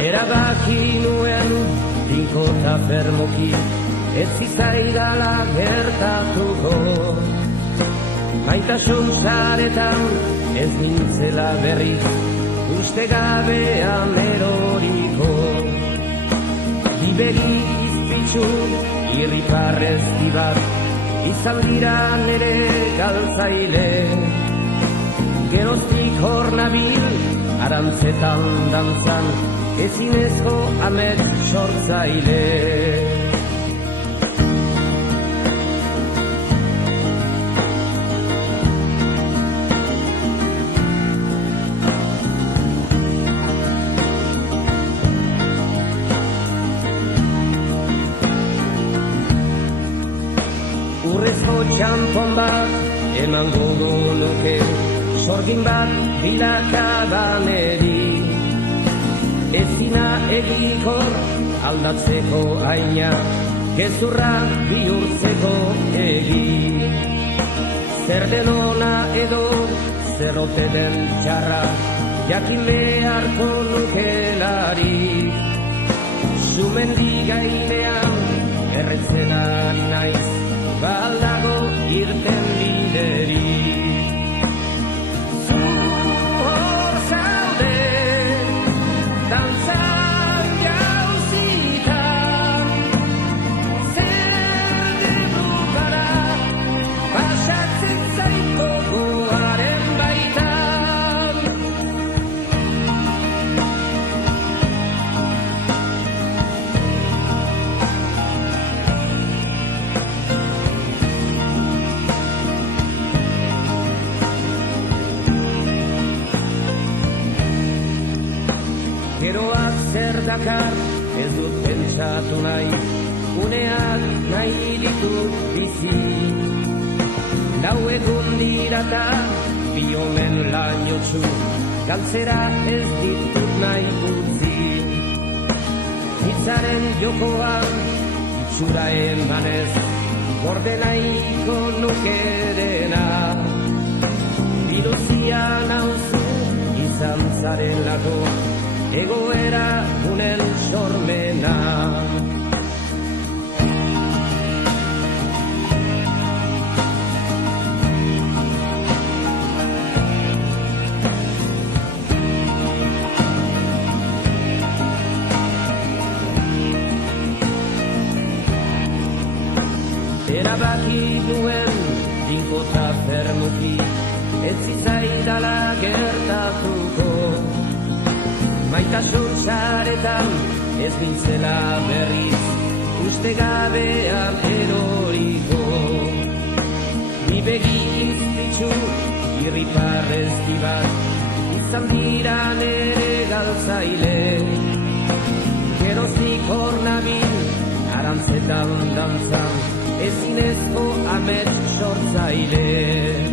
Erabaki nuen tinko eta fermoki, ez zizaidala gertatuko. Maitasun zaretan ez nintzela berriz, uste gabean eroriko. Ibegi izpitzu irriparrez dibat, izan dira nere galtzaile. Geroztik hor nabil, arantzetan dantzan, ezinezko amets sortzaile. Urrezko txampon bat emango nuke, sorgin bat bilakadaneri. Ezina egikor aldatzeko aina, gezurra bihurtzeko egi. Zer den ona edo zer ote den txarra, jakin beharko nukelari. Sumendi gainean erretzen ari naiz, baldago irten bideri. Geroak zer dakar ez dut pentsatu nahi, uneak nahi ditut bizi. Lau egun dirata bi omen lainotsu, galtzera ez ditut nahi utzi. Hitzaren jokoan itxura emanez, gorde nahiko nukerena. Biluzia nauzu izan zaren lako, egoera unen sormena. Erabaki nuen tinko eta fermuki, ez zizaidala gertatuko. Maitasun zaretan ez nintzela berriz, uste gabean eroriko. Bi begi izpitzu irriparrez dibat, izan dira nere galtzaile. Geroztik hor nabil, arantzetan dantzan, ezinezko amets sortzaile.